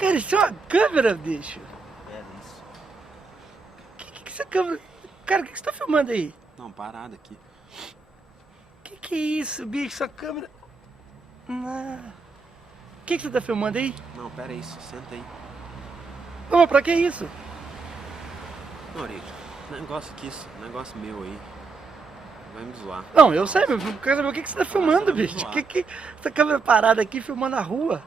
Cara, isso é uma câmera, bicho. É isso. Que essa câmera... Cara, o que você tá filmando aí? Não, parada aqui. Que é isso, bicho? Essa câmera... Não. O que você tá filmando aí? Não, pera aí, senta aí. Ô, pra que isso? Norico, negócio aqui, negócio meu aí. Vai me zoar. Não, eu sei, mas eu quero saber o que você tá filmando, vai me bicho. zoar. Que essa câmera parada aqui filmando a rua?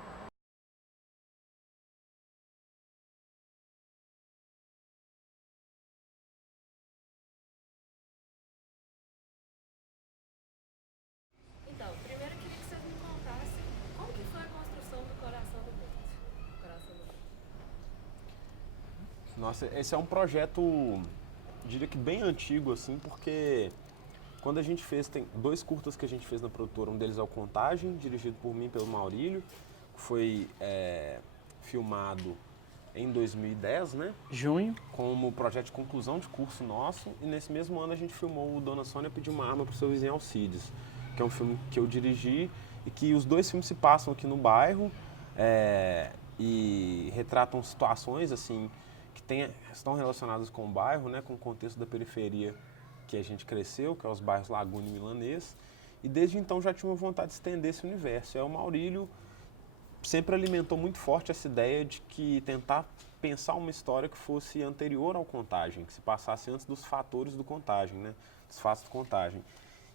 Então, primeiro eu queria que vocês me contassem como que foi a construção do Coração do Mundo. Coração do Mundo. Nossa, esse é um projeto, diria que bem antigo, assim, porque quando a gente fez, tem dois curtas que a gente fez na produtora, um deles é o Contagem, dirigido por mim, pelo Maurílio, foi filmado em 2010, né? Junho. Como projeto de conclusão de curso nosso, e nesse mesmo ano a gente filmou o Dona Sônia Pediu uma Arma pro Seu Vizinho Alcides, que é um filme que eu dirigi e que os dois filmes se passam aqui no bairro e retratam situações assim que estão relacionadas com o bairro, né, com o contexto da periferia que a gente cresceu, que é os bairros Laguna e Milanês, e desde então já tinha uma vontade de estender esse universo. O Maurílio sempre alimentou muito forte essa ideia de que tentar pensar uma história que fosse anterior ao Contagem, que se passasse antes dos fatores do Contagem, né, dos fatos do Contagem.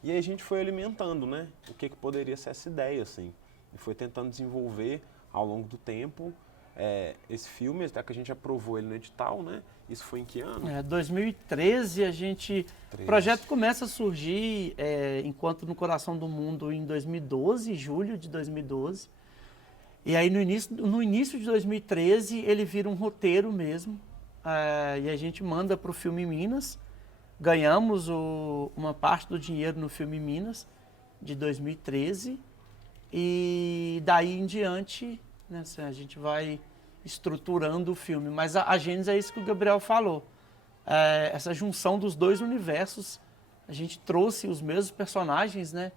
E aí a gente foi alimentando, né, o que poderia ser essa ideia, assim, e foi tentando desenvolver ao longo do tempo esse filme, até que a gente aprovou ele no edital, né? Isso foi em que ano? 2013 a gente... O 13. projeto começa a surgir enquanto no Coração do Mundo em 2012, julho de 2012. E aí no início de 2013 ele vira um roteiro mesmo. E a gente manda para o Filme Minas. Ganhamos uma parte do dinheiro no Filme Minas de 2013. E daí em diante, né, a gente vai estruturando o filme. Mas a Gênesis é isso que o Gabriel falou. Essa junção dos dois universos. A gente trouxe os mesmos personagens, né?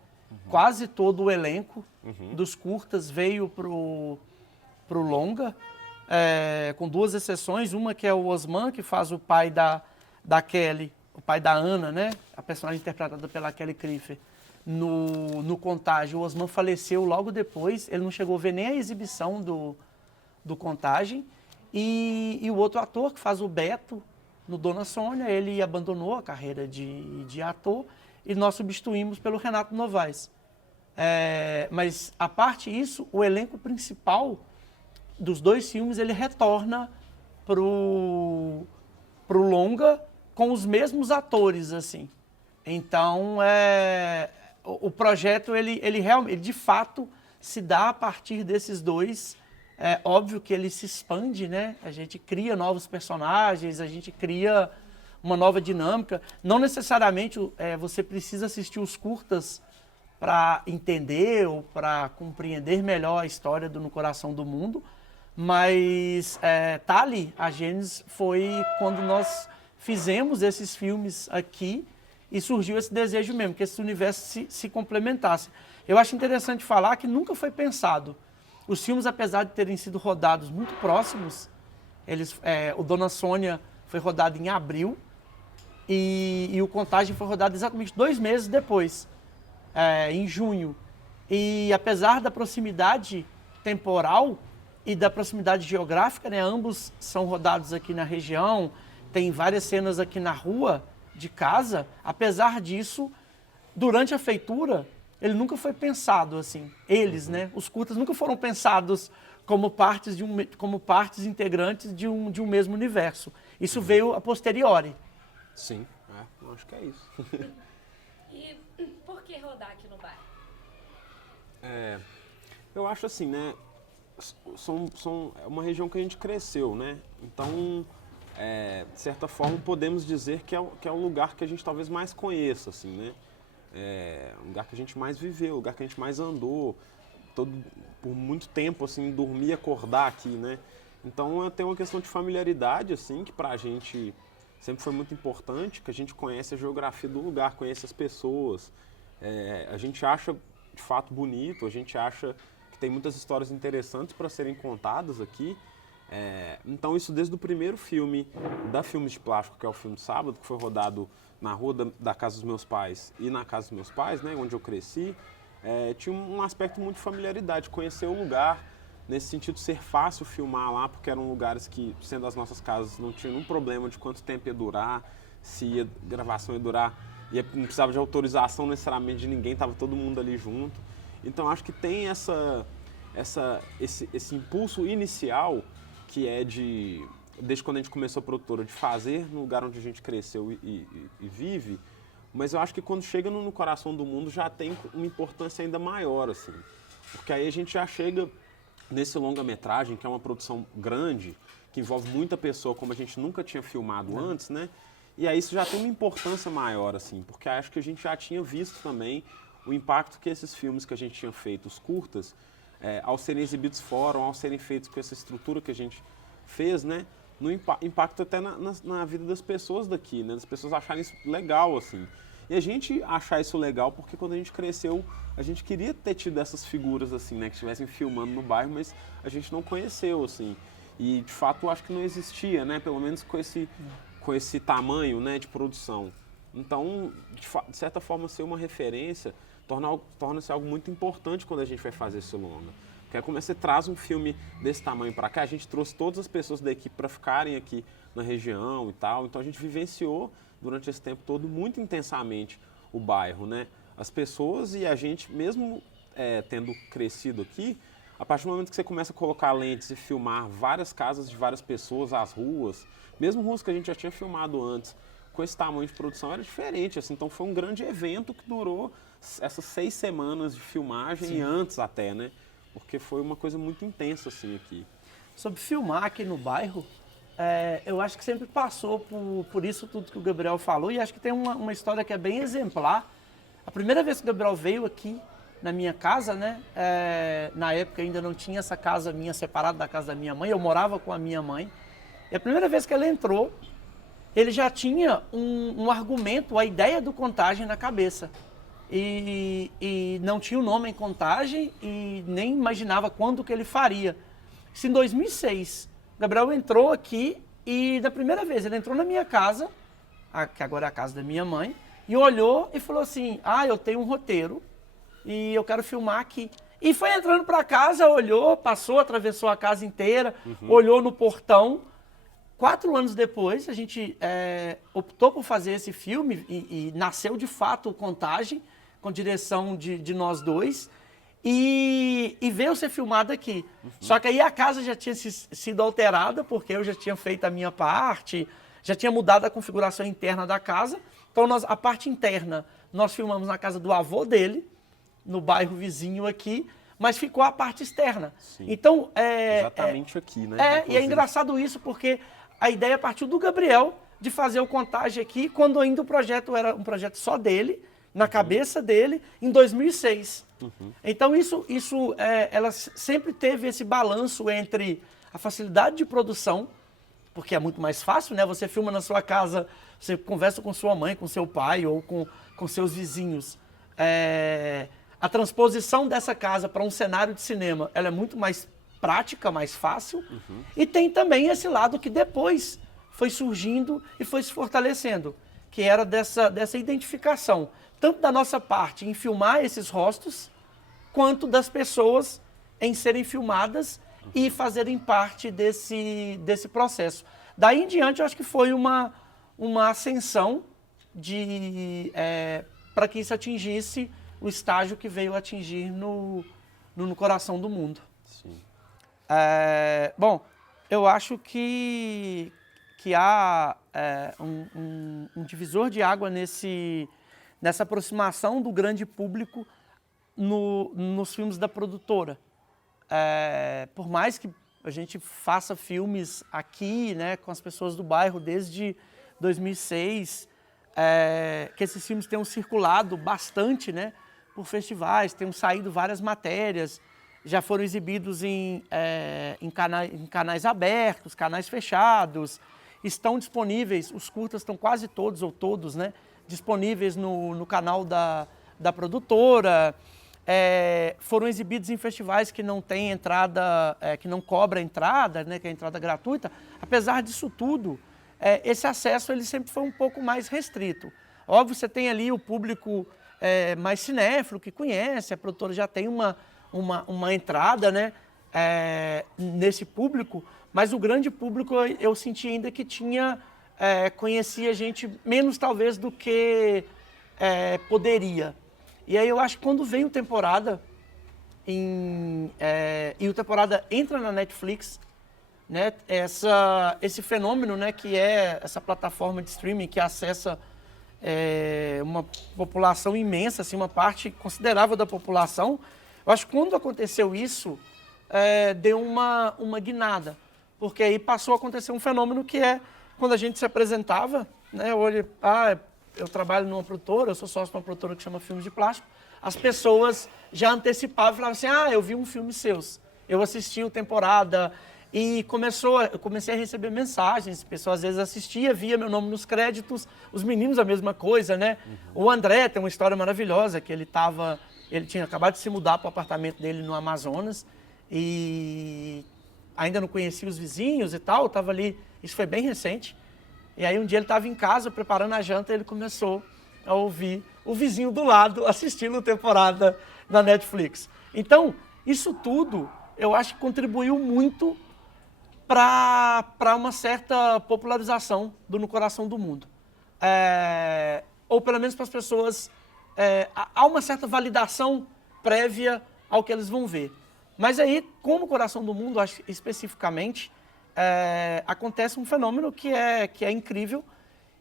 Quase todo o elenco dos curtas veio pro longa, com duas exceções. Uma que é o Osman, que faz o pai da Kelly, o pai da Ana, né? A personagem interpretada pela Kelly Crifer. No Contágio, o Osman faleceu logo depois. Ele não chegou a ver nem a exibição do Contagem. E o outro ator, que faz o Beto, no Dona Sônia, ele abandonou a carreira de ator e nós substituímos pelo Renato Novaes. Mas, a parte disso, o elenco principal dos dois filmes, ele retorna pro longa com os mesmos atores, assim. Então, o projeto, ele realmente, de fato, se dá a partir desses dois. É óbvio que ele se expande, né? A gente cria novos personagens, a gente cria uma nova dinâmica. Não necessariamente você precisa assistir os curtas para entender ou para compreender melhor a história do No Coração do Mundo, mas tá ali. A Gênesis foi quando nós fizemos esses filmes aqui e surgiu esse desejo mesmo, que esse universo se complementasse. Eu acho interessante falar que nunca foi pensado. Os filmes, apesar de terem sido rodados muito próximos, o Dona Sônia foi rodado em abril e o Contagem foi rodado exatamente 2 meses depois, em junho. E apesar da proximidade temporal e da proximidade geográfica, né, ambos são rodados aqui na região, tem várias cenas aqui na rua de casa, apesar disso, durante a feitura, ele nunca foi pensado assim. Eles, né? Os curtas nunca foram pensados como partes integrantes de um mesmo universo. Isso veio a posteriori. Sim, eu acho que é isso. E por que rodar aqui no bairro? Eu acho assim, né? É uma região que a gente cresceu, né? Então, de certa forma, podemos dizer que é o lugar que a gente talvez mais conheça, assim, né? O lugar que a gente mais viveu, o lugar que a gente mais andou, por muito tempo, assim, dormir e acordar aqui, né? Então, tem uma questão de familiaridade, assim, que pra gente sempre foi muito importante, que a gente conhece a geografia do lugar, conhece as pessoas, a gente acha, de fato, bonito, a gente acha que tem muitas histórias interessantes para serem contadas aqui, Então isso desde o primeiro filme da Filmes de Plástico, que é o filme Sábado, que foi rodado na rua da casa dos meus pais e na casa dos meus pais, né, onde eu cresci, tinha um aspecto muito de familiaridade, conhecer o lugar, nesse sentido ser fácil filmar lá, porque eram lugares que, sendo as nossas casas, não tinha nenhum problema de quanto tempo ia durar, se a gravação ia durar, não precisava de autorização necessariamente de ninguém, estava todo mundo ali junto. Então acho que tem esse impulso inicial que é desde quando a gente começou a produtora, de fazer no lugar onde a gente cresceu e vive, mas eu acho que quando chega no Coração do Mundo já tem uma importância ainda maior, assim, porque aí a gente já chega nesse longa-metragem, que é uma produção grande, que envolve muita pessoa, como a gente nunca tinha filmado antes, né? E aí isso já tem uma importância maior, assim, porque acho que a gente já tinha visto também o impacto que esses filmes que a gente tinha feito, os curtas, ao serem exibidos fora, ao serem feitos com essa estrutura que a gente fez, né? No impacto até na vida das pessoas daqui, né? Das pessoas acharem isso legal, assim. E a gente achar isso legal porque quando a gente cresceu, a gente queria ter tido essas figuras, assim, né? Que estivessem filmando no bairro, mas a gente não conheceu, assim. E, de fato, acho que não existia, né? Pelo menos com esse tamanho, né, de produção. Então, de certa forma, ser uma referência torna-se algo muito importante quando a gente vai fazer esse longa. Porque aí, como você traz um filme desse tamanho para cá, a gente trouxe todas as pessoas da equipe para ficarem aqui na região e tal. Então, a gente vivenciou durante esse tempo todo muito intensamente o bairro, né? As pessoas e a gente, mesmo tendo crescido aqui, a partir do momento que você começa a colocar lentes e filmar várias casas de várias pessoas, as ruas, mesmo ruas que a gente já tinha filmado antes, com esse tamanho de produção era diferente, assim. Então foi um grande evento que durou essas 6 semanas de filmagem. Sim. E antes até, né? Porque foi uma coisa muito intensa, assim, aqui. Sobre filmar aqui no bairro, eu acho que sempre passou por isso tudo que o Gabriel falou, e acho que tem uma história que é bem exemplar. A primeira vez que o Gabriel veio aqui na minha casa, né? Na época ainda não tinha essa casa minha separada da casa da minha mãe, eu morava com a minha mãe. E a primeira vez que ele entrou, ele já tinha um argumento, a ideia do Contagem na cabeça. E não tinha o nome em Contagem e nem imaginava quando que ele faria. Isso em 2006. O Gabriel entrou aqui e, da primeira vez, ele entrou na minha casa, que agora é a casa da minha mãe, e olhou e falou assim, eu tenho um roteiro e eu quero filmar aqui. E foi entrando para casa, olhou, passou, atravessou a casa inteira, olhou no portão. 4 anos depois, a gente optou por fazer esse filme e nasceu de fato o Contagem, com direção de nós dois, e veio ser filmado aqui. Só que aí a casa já tinha sido alterada, porque eu já tinha feito a minha parte, já tinha mudado a configuração interna da casa. Então a parte interna nós filmamos na casa do avô dele, no bairro vizinho aqui, mas ficou a parte externa. Sim. Então, exatamente aqui, né? E é engraçado isso, porque a ideia partiu do Gabriel de fazer o Contagem aqui, quando ainda o projeto era um projeto só dele, na cabeça dele, em 2006. Então ela sempre teve esse balanço entre a facilidade de produção, porque é muito mais fácil, né? Você filma na sua casa, você conversa com sua mãe, com seu pai ou com seus vizinhos. A transposição dessa casa para um cenário de cinema, ela é muito mais prática, mais fácil. E tem também esse lado que depois foi surgindo e foi se fortalecendo, que era dessa identificação, tanto da nossa parte em filmar esses rostos, quanto das pessoas em serem filmadas e fazerem parte desse processo. Daí em diante, eu acho que foi uma ascensão para que isso atingisse o estágio que veio atingir no Coração do Mundo. Sim. Bom, eu acho que há um divisor de água nessa aproximação do grande público nos filmes da produtora. Por mais que a gente faça filmes aqui, né, com as pessoas do bairro desde 2006, que esses filmes tenham circulado bastante, né, por festivais, tenham saído várias matérias, já foram exibidos em canais abertos, canais fechados, estão disponíveis, os curtas estão quase todos, ou todos, né, disponíveis no canal da produtora. foram exibidos em festivais que não tem entrada, que não cobra entrada, né, que é entrada gratuita. Apesar disso tudo, esse acesso ele sempre foi um pouco mais restrito. Óbvio, você tem ali o público mais cinéfilo, que conhece, a produtora já tem uma entrada, né, nesse público, mas o grande público eu senti ainda que conhecia gente menos talvez do que poderia. E aí eu acho que quando vem o Temporada, e o Temporada entra na Netflix, né, esse fenômeno, né, que é essa plataforma de streaming que acessa uma população imensa, assim, uma parte considerável da população, eu acho que quando aconteceu isso, deu uma guinada, porque aí passou a acontecer um fenômeno que é quando a gente se apresentava, né, eu trabalho numa produtora, eu sou sócio de uma produtora que chama Filmes de Plástico, as pessoas já antecipavam e falavam assim, eu vi um filme seus, eu assisti o Temporada, e eu comecei a receber mensagens, pessoas às vezes assistiam, via meu nome nos créditos, os meninos a mesma coisa, né? Uhum. O André tem uma história maravilhosa, que ele tinha acabado de se mudar para o apartamento dele no Amazonas, e ainda não conhecia os vizinhos e tal, estava ali, isso foi bem recente. E aí um dia ele estava em casa preparando a janta e ele começou a ouvir o vizinho do lado assistindo a Temporada da Netflix. Então, isso tudo eu acho que contribuiu muito para uma certa popularização do No Coração do Mundo. Ou pelo menos para as pessoas, há uma certa validação prévia ao que eles vão ver. Mas aí, com o Coração do Mundo, acho especificamente, acontece um fenômeno que é incrível,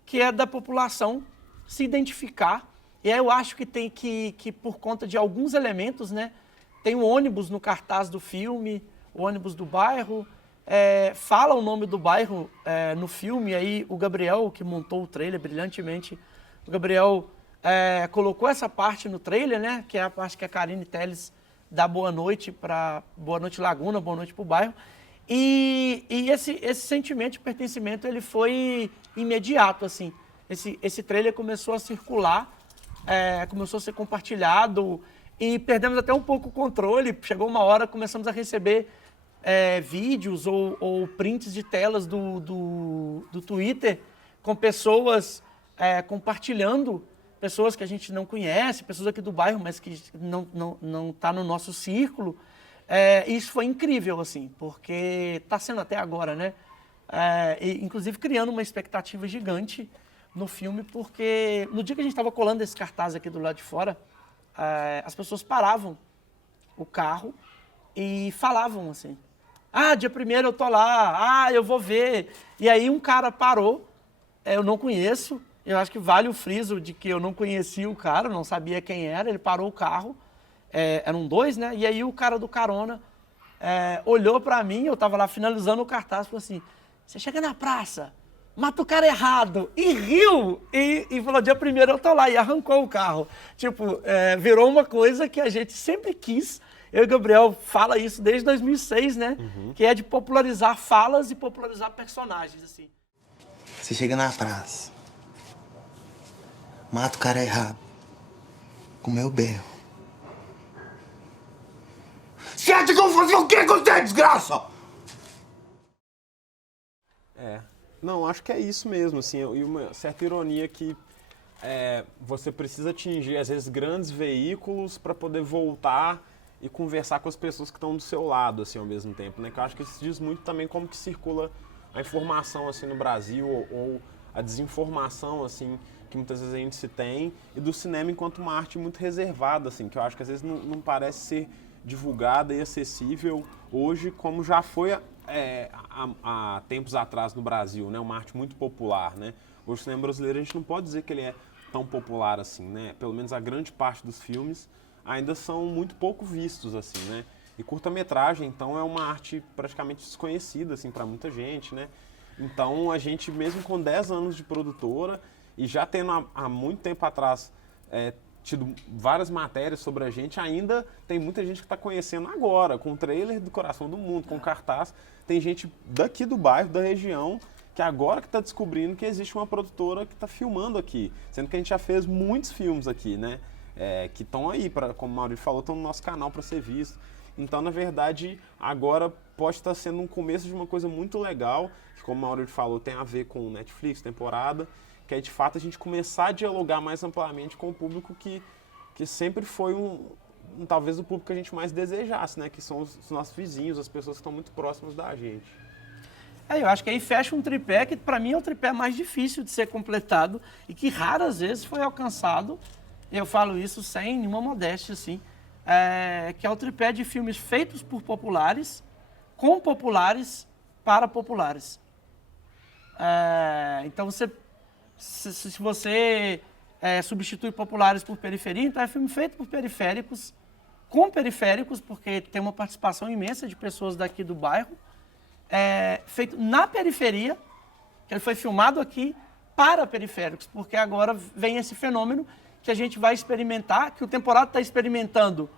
que é da população se identificar. E aí eu acho que tem que por conta de alguns elementos, né, tem um ônibus no cartaz do filme, o ônibus do bairro, fala o nome do bairro no filme, aí o Gabriel, que montou o trailer brilhantemente, o Gabriel colocou essa parte no trailer, né, que é a parte que a Karine Telles dá boa noite para Boa Noite Laguna, boa noite para o bairro. E esse sentimento de pertencimento ele foi imediato, assim. Esse trailer começou a circular, começou a ser compartilhado e perdemos até um pouco o controle. Chegou uma hora, começamos a receber vídeos ou prints de telas do Twitter com pessoas compartilhando, pessoas que a gente não conhece, pessoas aqui do bairro, mas que não tá no nosso círculo. Isso foi incrível, assim, porque está sendo até agora, né? Inclusive criando uma expectativa gigante no filme, porque no dia que a gente estava colando esse cartaz aqui do lado de fora, as pessoas paravam o carro e falavam assim, dia 1º eu tô lá, eu vou ver. E aí um cara parou, eu não conheço, eu acho que vale o friso de que eu não conhecia o cara, não sabia quem era, ele parou o carro, eram 2, né? E aí o cara do carona olhou pra mim, eu tava lá finalizando o cartaz, falou assim, você chega na praça, mata o cara errado, e riu, e falou, dia 1º eu tô lá, e arrancou o carro. Tipo, virou uma coisa que a gente sempre quis, eu e o Gabriel fala isso desde 2006, né? Uhum. Que é de popularizar falas e popularizar personagens, assim. Você chega na praça, mata o cara errado, com o meu berro. Você acha que eu vou fazer o que com você, desgraça? Não, acho que é isso mesmo, assim, e uma certa ironia que você precisa atingir, às vezes, grandes veículos para poder voltar e conversar com as pessoas que estão do seu lado, assim, ao mesmo tempo, né? Que eu acho que isso diz muito também como que circula a informação, assim, no Brasil, ou a desinformação, assim, que muitas vezes a gente se tem, e do cinema enquanto uma arte muito reservada, assim, que eu acho que às vezes não parece ser divulgada e acessível hoje, como já foi há tempos atrás no Brasil, né? Uma arte muito popular, né? Hoje o cinema brasileiro a gente não pode dizer que ele é tão popular assim, né? Pelo menos a grande parte dos filmes ainda são muito pouco vistos, assim, né? E curta-metragem, então, é uma arte praticamente desconhecida, assim, para muita gente, né? Então, a gente, mesmo com 10 anos de produtora e já tendo há muito tempo atrás tido várias matérias sobre a gente, ainda tem muita gente que está conhecendo agora, com o trailer do Coração do Mundo, com cartaz. Tem gente daqui do bairro, da região, que agora que está descobrindo que existe uma produtora que está filmando aqui, sendo que a gente já fez muitos filmes aqui, né? que estão aí, como o Maurício falou, estão no nosso canal para ser visto. Então, na verdade, agora pode estar sendo um começo de uma coisa muito legal, que, como o Maurício falou, tem a ver com Netflix, temporada, que é de fato a gente começar a dialogar mais amplamente com o público que sempre foi talvez o público que a gente mais desejasse, né? Que são os nossos vizinhos, as pessoas que estão muito próximas da gente. Eu acho que aí fecha um tripé que, para mim, é o tripé mais difícil de ser completado e que raras vezes foi alcançado. Eu falo isso sem nenhuma modéstia, assim, que é o tripé de filmes feitos por populares, com populares, para populares. Então, se você substitui populares por periferia, então é filme feito por periféricos, com periféricos, porque tem uma participação imensa de pessoas daqui do bairro, feito na periferia, que ele foi filmado aqui para periféricos, porque agora vem esse fenômeno que a gente vai experimentar, que o Temporada está experimentando,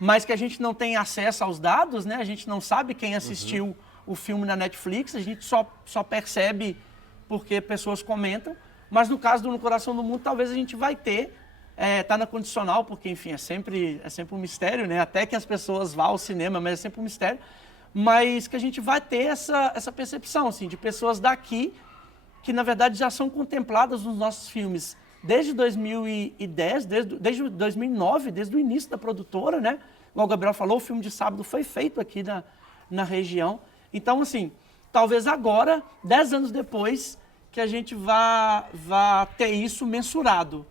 mas que a gente não tem acesso aos dados, né? A gente não sabe quem assistiu o filme na Netflix, a gente só percebe porque pessoas comentam, mas no caso do No Coração do Mundo, talvez a gente vai ter, tá na condicional, porque, enfim, é sempre um mistério, né? Até que as pessoas vá ao cinema, mas é sempre um mistério, mas que a gente vai ter essa percepção, assim, de pessoas daqui que, na verdade, já são contempladas nos nossos filmes desde 2010, desde 2009, desde o início da produtora, né? Como o Gabriel falou, o filme de sábado foi feito aqui na região. Então, assim, talvez agora, 10 anos depois, que a gente vá ter isso mensurado,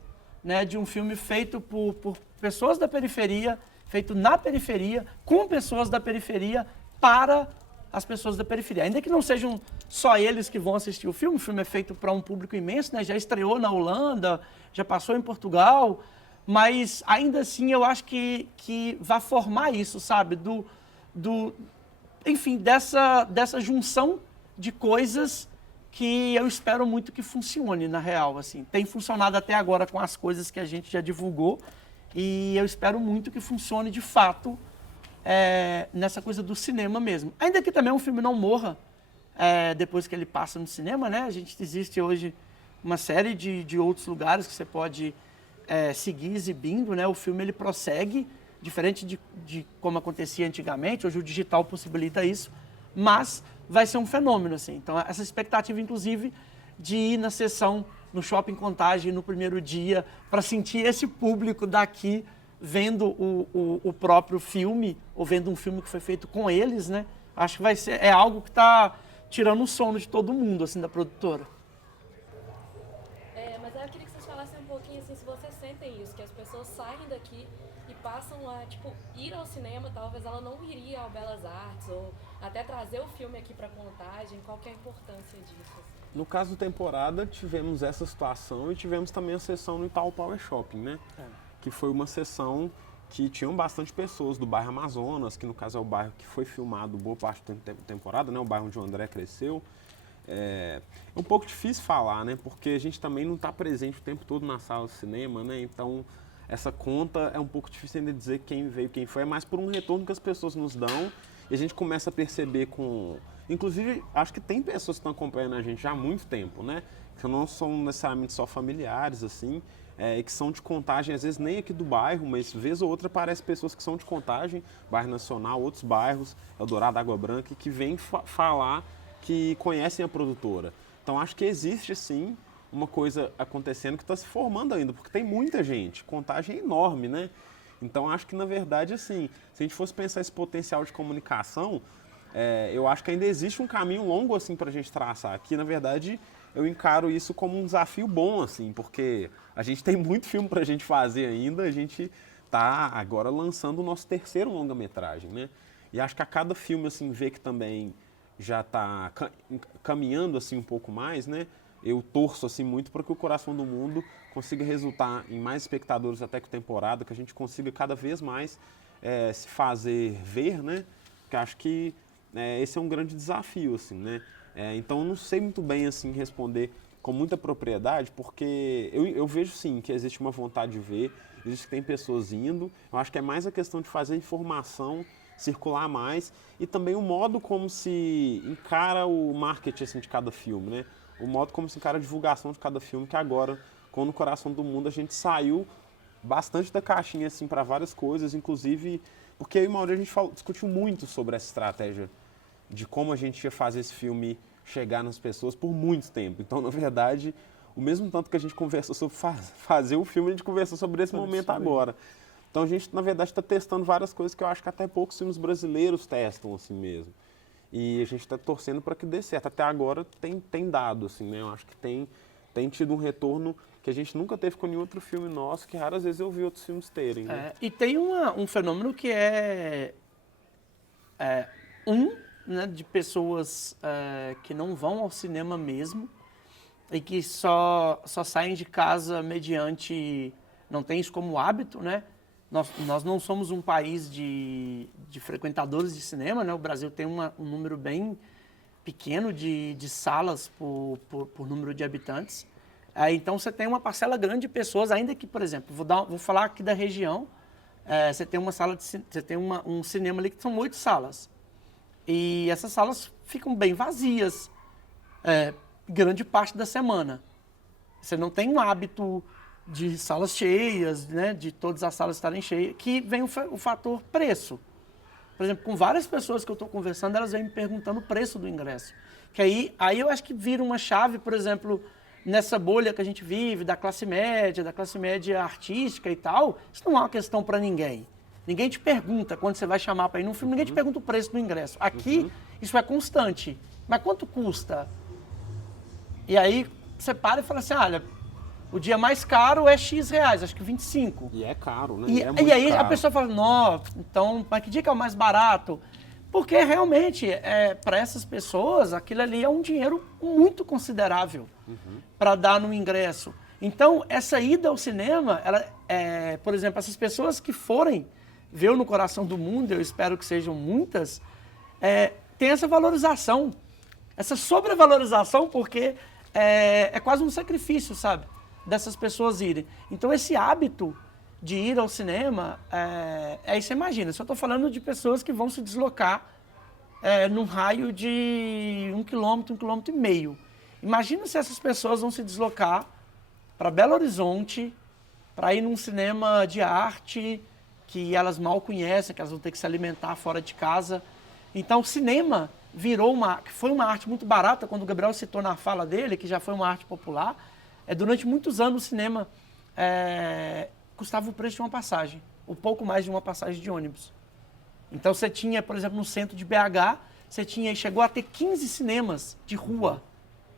né? De um filme feito por pessoas da periferia, feito na periferia, com pessoas da periferia, para as pessoas da periferia. Ainda que não sejam só eles que vão assistir o filme é feito para um público imenso, né? Já estreou na Holanda, já passou em Portugal, mas ainda assim eu acho que vai formar isso, sabe? Enfim, dessa junção de coisas que eu espero muito que funcione, na real, assim. Tem funcionado até agora com as coisas que a gente já divulgou e eu espero muito que funcione de fato nessa coisa do cinema mesmo. Ainda que também um filme não morra depois que ele passa no cinema, né? Existe hoje uma série de outros lugares que você pode seguir exibindo, né? O filme ele prossegue, diferente de como acontecia antigamente, hoje o digital possibilita isso, mas vai ser um fenômeno, assim. Então, essa expectativa, inclusive, de ir na sessão, no Shopping Contagem, no primeiro dia, para sentir esse público daqui vendo o próprio filme, ou vendo um filme que foi feito com eles, né? Acho que vai ser, algo que está tirando o sono de todo mundo, assim, da produtora. Mas eu queria que vocês falassem um pouquinho, assim, se vocês sentem isso, que as pessoas saem daqui e passam a, tipo, ir ao cinema, talvez ela não iria ao Belas Artes, ou até trazer o filme aqui para Contagem, qual que é a importância disso? Assim? No caso do Temporada, tivemos essa situação e tivemos também a sessão no Itaú Power Shopping, né? Que foi uma sessão que tinham bastante pessoas do bairro Amazonas, que no caso é o bairro que foi filmado boa parte da temporada, né? O bairro onde o André cresceu. É um pouco difícil falar, né? Porque a gente também não está presente o tempo todo na sala de cinema, né? Então, essa conta é um pouco difícil ainda dizer quem veio, quem foi. É mais por um retorno que as pessoas nos dão e a gente começa a perceber com... Inclusive, acho que tem pessoas que estão acompanhando a gente já há muito tempo, né? Que não são necessariamente só familiares, assim, e que são de Contagem, às vezes nem aqui do bairro, mas vez ou outra aparecem pessoas que são de Contagem, bairro Nacional, outros bairros, Eldorado, Água Branca, que vêm falar que conhecem a produtora. Então acho que existe, sim, uma coisa acontecendo que está se formando ainda, porque tem muita gente, Contagem é enorme, né? Então acho que, na verdade, assim, se a gente fosse pensar esse potencial de comunicação, eu acho que ainda existe um caminho longo, assim, para a gente traçar. Aqui, na verdade, eu encaro isso como um desafio bom, assim, porque a gente tem muito filme pra gente fazer ainda, a gente tá agora lançando o nosso terceiro longa-metragem, né? E acho que a cada filme, assim, vê que também já tá caminhando, assim, um pouco mais, né? Eu torço, assim, muito para que o Coração do Mundo consiga resultar em mais espectadores até que temporada, que a gente consiga cada vez mais se fazer ver, né? Porque acho que esse é um grande desafio, assim, né? Então, eu não sei muito bem, assim, responder com muita propriedade, porque eu vejo, sim, que existe uma vontade de ver, existe que tem pessoas indo. Eu acho que é mais a questão de fazer a informação circular mais e também o modo como se encara o marketing, assim, de cada filme, né? O modo como se encara a divulgação de cada filme, que agora, com No Coração do Mundo, a gente saiu bastante da caixinha assim para várias coisas, inclusive porque eu e o Maurício a gente discutiu muito sobre essa estratégia de como a gente ia fazer esse filme chegar nas pessoas por muito tempo. Então, na verdade, o mesmo tanto que a gente conversou sobre fazer o filme, a gente conversou sobre esse momento agora. Então, a gente, na verdade, está testando várias coisas que eu acho que até poucos filmes brasileiros testam assim mesmo. E a gente está torcendo para que dê certo. Até agora tem dado, assim, né? Eu acho que tem tido um retorno que a gente nunca teve com nenhum outro filme nosso, que raras vezes eu vi outros filmes terem. Né? E tem um fenômeno que né, de pessoas que não vão ao cinema mesmo e que só saem de casa mediante, não tem isso como hábito, né? Nós não somos um país de frequentadores de cinema, né? O Brasil tem um número bem pequeno de salas por número de habitantes. Então você tem uma parcela grande de pessoas, ainda que, por exemplo, vou falar aqui da região, você tem um cinema ali que são 8 salas. E essas salas ficam bem vazias grande parte da semana. Você não tem um hábito de salas cheias, né, de todas as salas estarem cheias, que vem o fator preço. Por exemplo, com várias pessoas que eu estou conversando, elas vêm me perguntando o preço do ingresso. Que aí eu acho que vira uma chave, por exemplo, nessa bolha que a gente vive, da classe média artística e tal, isso não é uma questão para ninguém. Ninguém te pergunta quando você vai chamar para ir num filme, ninguém te pergunta o preço do ingresso. Aqui, isso é constante. Mas quanto custa? E aí você para e fala assim, olha, o dia mais caro é X reais, acho que 25. E é caro, né? E aí a pessoa fala, não, então, mas que dia que é o mais barato? Porque realmente, para essas pessoas, aquilo ali é um dinheiro muito considerável para dar no ingresso. Então, essa ida ao cinema, por exemplo, essas pessoas que forem ver o No Coração do Mundo, eu espero que sejam muitas, tem essa valorização, essa sobrevalorização, porque é quase um sacrifício, sabe? Dessas pessoas irem. Então, esse hábito de ir ao cinema, aí você imagina, se eu estou falando de pessoas que vão se deslocar num raio de 1 quilômetro, 1,5 quilômetro. Imagina se essas pessoas vão se deslocar para Belo Horizonte, para ir num cinema de arte que elas mal conhecem, que elas vão ter que se alimentar fora de casa. Então, o cinema foi uma arte muito barata, quando o Gabriel citou na fala dele, que já foi uma arte popular. Durante muitos anos, o cinema custava o preço de uma passagem, ou pouco mais de uma passagem de ônibus. Então, você tinha, por exemplo, no centro de BH, chegou a ter 15 cinemas de rua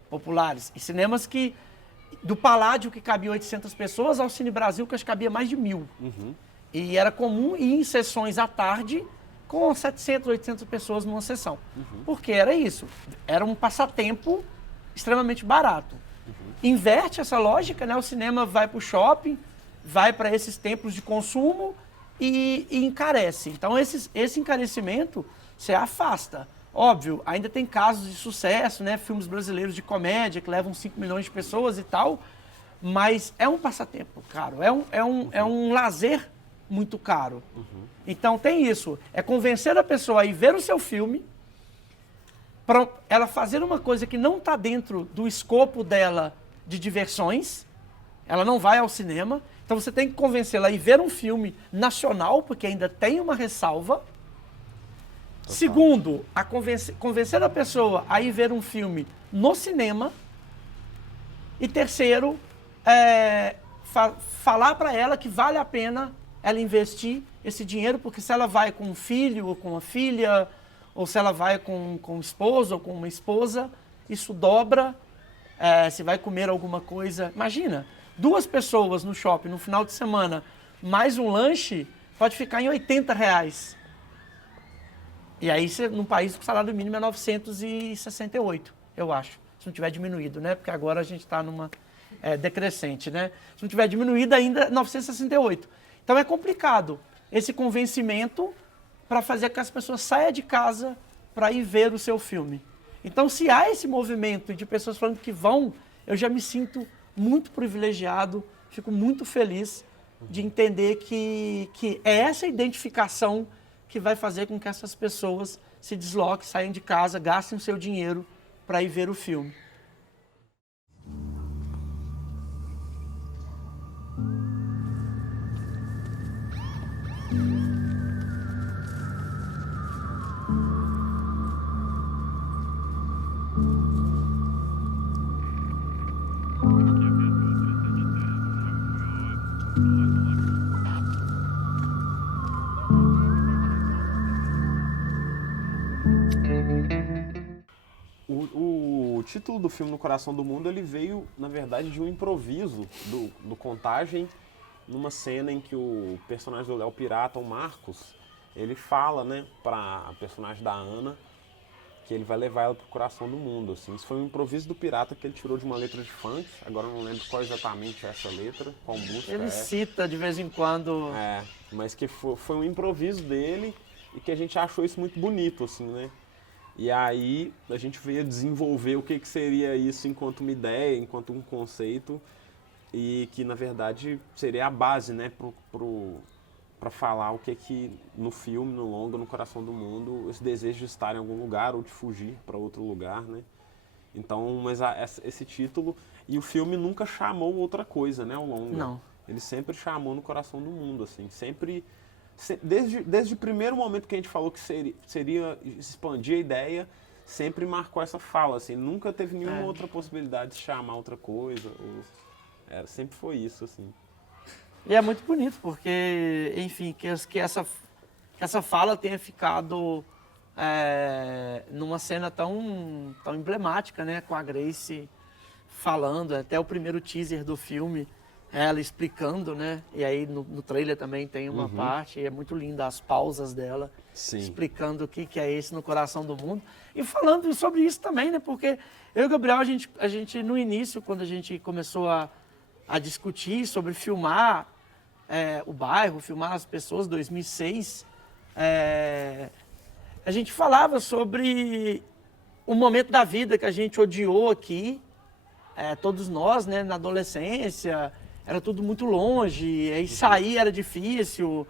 populares. E cinemas do Paládio, que cabia 800 pessoas, ao Cine Brasil, que acho que cabia mais de 1.000. E era comum ir em sessões à tarde com 700, 800 pessoas numa sessão. Porque era isso. Era um passatempo extremamente barato. Inverte essa lógica, né? O cinema vai para o shopping, vai para esses templos de consumo e encarece. Então, esse encarecimento se afasta. Óbvio, ainda tem casos de sucesso, né? Filmes brasileiros de comédia que levam 5 milhões de pessoas e tal, mas é um passatempo caro, é um lazer muito caro. Então tem isso, é convencer a pessoa a ir ver o seu filme, para ela fazer uma coisa que não está dentro do escopo dela de diversões, ela não vai ao cinema, então você tem que convencê-la a ir ver um filme nacional, porque ainda tem uma ressalva. Segundo, convencer a pessoa a ir ver um filme no cinema. E terceiro, falar para ela que vale a pena ela investir esse dinheiro, porque se ela vai com um filho ou com uma filha, ou se ela vai com um esposo ou com uma esposa, isso dobra. Se vai comer alguma coisa, imagina, 2 pessoas no shopping no final de semana, mais um lanche, pode ficar em R$80. E aí, num país que o salário mínimo é 968, eu acho. Se não tiver diminuído, né? Porque agora a gente está numa decrescente, né? Se não tiver diminuído ainda, 968. Então é complicado esse convencimento para fazer com que as pessoas saiam de casa para ir ver o seu filme. Então, se há esse movimento de pessoas falando que vão, eu já me sinto muito privilegiado, fico muito feliz de entender que é essa identificação que vai fazer com que essas pessoas se desloquem, saiam de casa, gastem o seu dinheiro para ir ver o filme. o título do filme No Coração do Mundo, ele veio, na verdade, de um improviso do Contagem, numa cena em que o personagem do Léo Pirata, o Marcos, ele fala, né, pra personagem da Ana, que ele vai levar ela pro coração do mundo, assim. Isso foi um improviso do Pirata que ele tirou de uma letra de funk, agora eu não lembro qual exatamente é essa letra, qual música Ele é. cita de vez em quando. É, mas que foi um improviso dele e que a gente achou isso muito bonito, assim, né? E aí a gente veio desenvolver o que seria isso enquanto uma ideia, enquanto um conceito, e que na verdade seria a base, né, para falar o que no filme, no longa, no coração do mundo, esse desejo de estar em algum lugar ou de fugir para outro lugar, né? Então, mas esse título, e o filme nunca chamou outra coisa, né, o longa. Não. Ele sempre chamou No Coração do Mundo, assim, sempre... Desde o primeiro momento que a gente falou que seria expandir a ideia, sempre marcou essa fala, assim, nunca teve nenhuma outra possibilidade de chamar outra coisa, sempre foi isso, assim. E é muito bonito, porque, enfim, que essa fala tenha ficado numa cena tão emblemática, né, com a Grace falando, até o primeiro teaser do filme, ela explicando, né? E aí no trailer também tem uma parte, e é muito linda as pausas dela, Sim. explicando o que é esse No Coração do Mundo. E falando sobre isso também, né? Porque eu e o Gabriel, a gente no início, quando a gente começou a discutir sobre filmar o bairro, filmar as pessoas, 2006, a gente falava sobre o momento da vida que a gente odiou aqui, todos nós, né? Na adolescência, era tudo muito longe, aí sair era difícil,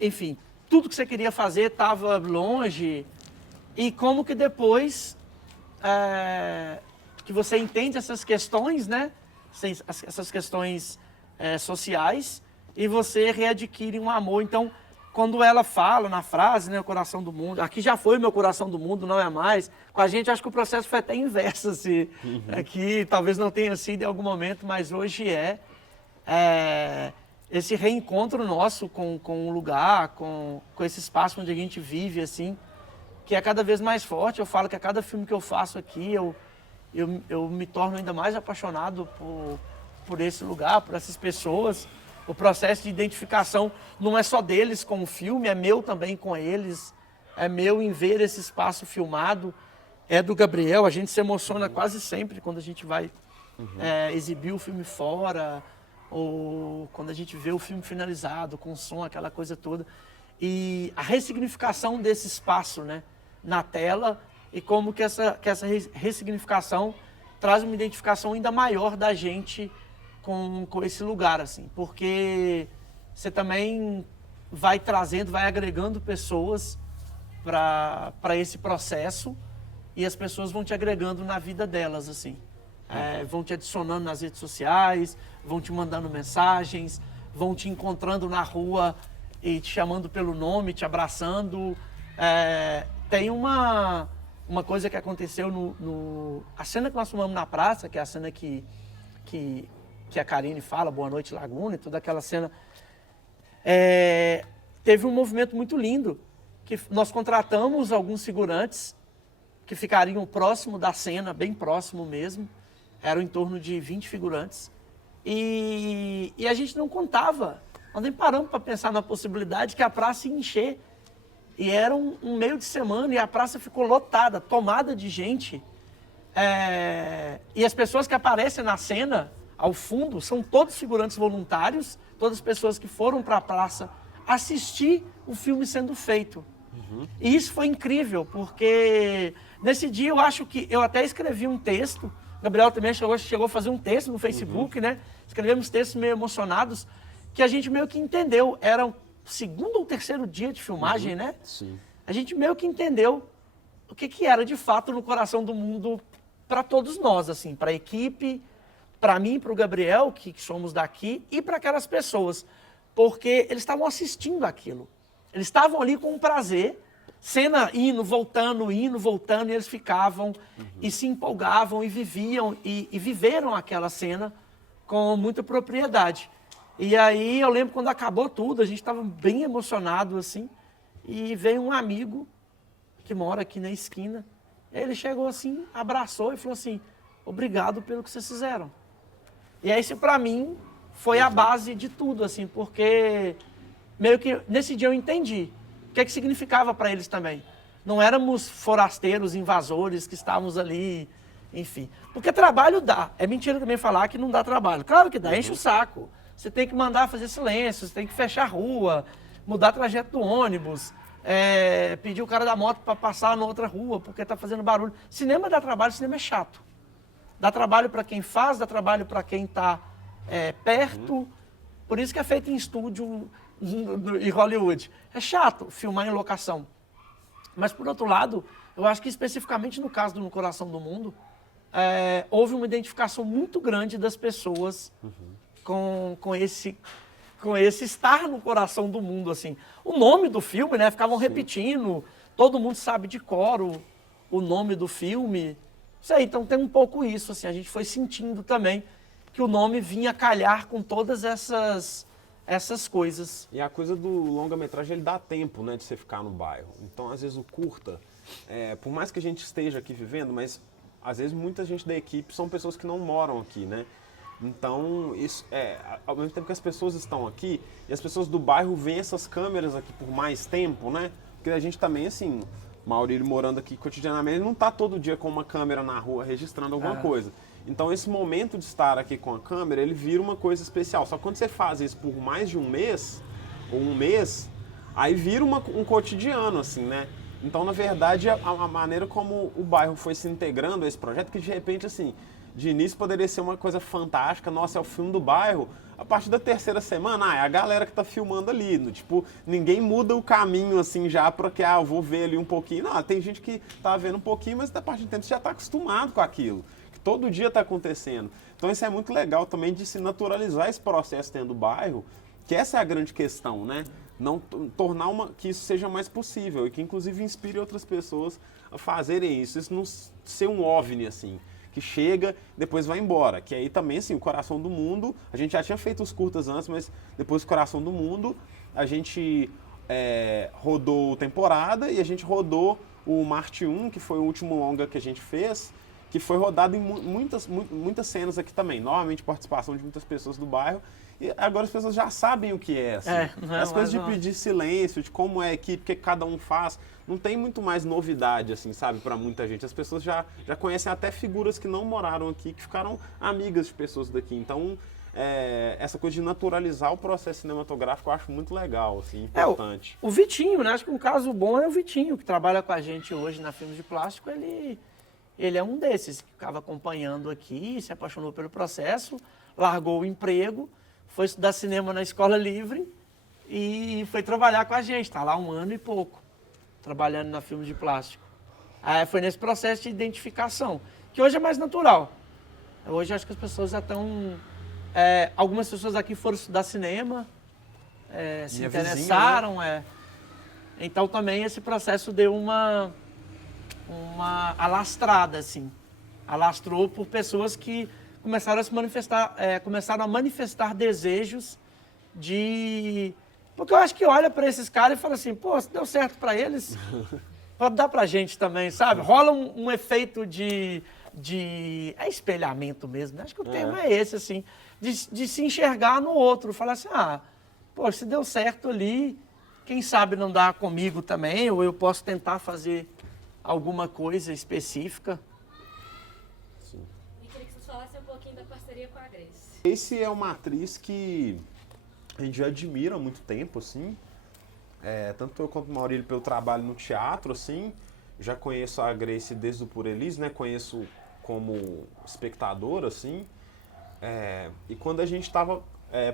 enfim, tudo que você queria fazer estava longe, e como que depois que você entende essas questões, né, essas questões sociais, e você readquire um amor. Então, quando ela fala na frase, né, o coração do mundo, aqui já foi meu coração do mundo, não é mais. Com a gente, acho que o processo foi até inverso, assim. Aqui talvez não tenha sido em algum momento, mas hoje esse reencontro nosso com o lugar, com esse espaço onde a gente vive, assim, que é cada vez mais forte. Eu falo que a cada filme que eu faço aqui, eu me torno ainda mais apaixonado por esse lugar, por essas pessoas. O processo de identificação não é só deles com o filme, é meu também com eles, é meu em ver esse espaço filmado, é do Gabriel. A gente se emociona quase sempre quando a gente vai exibir o filme fora, ou quando a gente vê o filme finalizado, com som, aquela coisa toda. E a ressignificação desse espaço, né, na tela, e como que essa ressignificação traz uma identificação ainda maior da gente com esse lugar, assim, porque você também vai trazendo, vai agregando pessoas para esse processo, e as pessoas vão te agregando na vida delas, assim. Vão te adicionando nas redes sociais, vão te mandando mensagens, vão te encontrando na rua e te chamando pelo nome, te abraçando. Tem uma coisa que aconteceu a cena que nós filmamos na praça, que é a cena que a Karine fala, Boa Noite Laguna, e toda aquela cena, teve um movimento muito lindo, que nós contratamos alguns figurantes que ficariam próximo da cena, bem próximo mesmo, eram em torno de 20 figurantes, e a gente não contava, nós nem paramos para pensar na possibilidade que a praça ia encher, e era um meio de semana, e a praça ficou lotada, tomada de gente, e as pessoas que aparecem na cena, ao fundo, são todos figurantes voluntários, todas as pessoas que foram para a praça assistir o filme sendo feito. E isso foi incrível, porque nesse dia eu acho que eu até escrevi um texto, o Gabriel também chegou a fazer um texto no Facebook, né? Escrevemos textos meio emocionados, que a gente meio que entendeu, era o segundo ou terceiro dia de filmagem, né? Sim. A gente meio que entendeu o que era de fato No Coração do Mundo para todos nós, assim, para a equipe, para mim, para o Gabriel, que somos daqui, e para aquelas pessoas, porque eles estavam assistindo aquilo. Eles estavam ali com um prazer, cena indo, voltando, e eles ficavam e se empolgavam e viviam e viveram aquela cena com muita propriedade. E aí eu lembro quando acabou tudo, a gente estava bem emocionado, assim, e veio um amigo que mora aqui na esquina Ele chegou assim, abraçou e falou assim, obrigado pelo que vocês fizeram. E aí, isso pra mim foi a base de tudo, assim, porque meio que nesse dia eu entendi o que significava para eles também. Não éramos forasteiros, invasores que estávamos ali, enfim. Porque trabalho dá. É mentira também falar que não dá trabalho. Claro que dá, enche o saco. Você tem que mandar fazer silêncio, você tem que fechar a rua, mudar trajeto do ônibus, pedir o cara da moto para passar na outra rua porque está fazendo barulho. Cinema dá trabalho, cinema é chato. Dá trabalho para quem faz, dá trabalho para quem está perto. Por isso que é feito em estúdio em Hollywood. É chato filmar em locação. Mas, por outro lado, eu acho que especificamente no caso do No Coração do Mundo, houve uma identificação muito grande das pessoas com esse estar no coração do mundo, assim. O nome do filme, né? Ficavam repetindo, todo mundo sabe de cor o nome do filme. Isso aí, então tem um pouco isso, assim, a gente foi sentindo também que o nome vinha calhar com todas essas coisas. E a coisa do longa-metragem, ele dá tempo, né, de você ficar no bairro. Então, às vezes, o curta, por mais que a gente esteja aqui vivendo, mas às vezes muita gente da equipe são pessoas que não moram aqui, né? Então, isso ao mesmo tempo que as pessoas estão aqui, e as pessoas do bairro veem essas câmeras aqui por mais tempo, né? Porque a gente também, assim, Maurílio morando aqui cotidianamente, ele não está todo dia com uma câmera na rua registrando alguma coisa. Então, esse momento de estar aqui com a câmera, ele vira uma coisa especial. Só que quando você faz isso por mais de um mês, ou um mês, aí vira um cotidiano, assim, né? Então, na verdade, a maneira como o bairro foi se integrando a esse projeto, que de repente, assim, de início poderia ser uma coisa fantástica, nossa, é o filme do bairro. A partir da terceira semana, é a galera que tá filmando ali. Tipo, ninguém muda o caminho assim já pra que, eu vou ver ali um pouquinho. Não, tem gente que tá vendo um pouquinho, mas da parte do tempo você já tá acostumado com aquilo. Que todo dia tá acontecendo. Então isso é muito legal também de se naturalizar esse processo dentro do bairro, que essa é a grande questão, né? Não tornar que isso seja mais possível e que inclusive inspire outras pessoas a fazerem isso. Isso não ser um OVNI, assim, que chega, depois vai embora. Que aí também, assim, o Coração do Mundo, a gente já tinha feito os curtas antes, mas depois do Coração do Mundo, a gente rodou temporada e a gente rodou o Marte 1, que foi o último longa que a gente fez, que foi rodado em muitas cenas aqui também. Normalmente participação de muitas pessoas do bairro. E agora as pessoas já sabem o que é, assim. As coisas de pedir silêncio, de como é a equipe, o que cada um faz. Não tem muito mais novidade, assim, sabe, pra muita gente. As pessoas já conhecem até figuras que não moraram aqui, que ficaram amigas de pessoas daqui. Então, essa coisa de naturalizar o processo cinematográfico eu acho muito legal, assim, importante. O Vitinho, né? Acho que um caso bom é o Vitinho, que trabalha com a gente hoje na Filmes de Plástico. Ele é um desses que ficava acompanhando aqui, se apaixonou pelo processo, largou o emprego, foi estudar cinema na Escola Livre e foi trabalhar com a gente. Está lá 1 ano e pouco, trabalhando na Filmes de Plástico. Foi nesse processo de identificação, que hoje é mais natural. Hoje acho que as pessoas já estão... algumas pessoas aqui foram estudar cinema, se interessaram. Vizinha, né? Então também esse processo deu uma alastrada, assim. Alastrou por pessoas que começaram a manifestar desejos de... Porque eu acho que olha para esses caras e fala assim, pô, se deu certo para eles, pode dar pra gente também, sabe? Rola um efeito de espelhamento mesmo, né? Acho que o termo é esse, assim, de se enxergar no outro, falar assim, pô, se deu certo ali, quem sabe não dá comigo também, ou eu posso tentar fazer alguma coisa específica. E queria que vocês falassem um pouquinho da parceria com a Grace. Grace é uma atriz que a gente já admira há muito tempo, assim. Tanto eu quanto o Maurílio pelo trabalho no teatro, assim. Já conheço a Grace desde o Por Elise, né? Conheço como espectador, assim. E quando a gente estava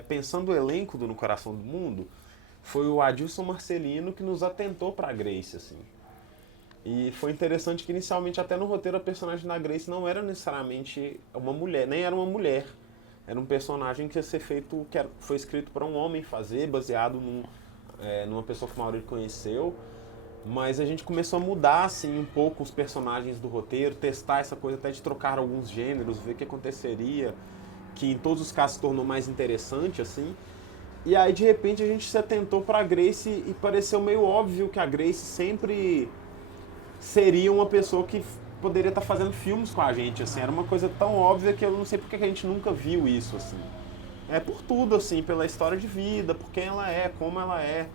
pensando o elenco do No Coração do Mundo, foi o Adilson Marcelino que nos atentou para a Grace, assim. E foi interessante que inicialmente até no roteiro a personagem da Grace não era necessariamente uma mulher, nem era uma mulher. Era um personagem que ia ser feito, foi escrito para um homem fazer, baseado numa pessoa que o Maurílio conheceu. Mas a gente começou a mudar assim, um pouco os personagens do roteiro, testar essa coisa até de trocar alguns gêneros, ver o que aconteceria, que em todos os casos se tornou mais interessante, assim. E aí de repente a gente se atentou para a Grace e pareceu meio óbvio que a Grace sempre seria uma pessoa que poderia estar fazendo filmes com a gente, assim, era uma coisa tão óbvia que eu não sei porque que a gente nunca viu isso, assim. É por tudo, assim, pela história de vida, por quem ela é, como ela é.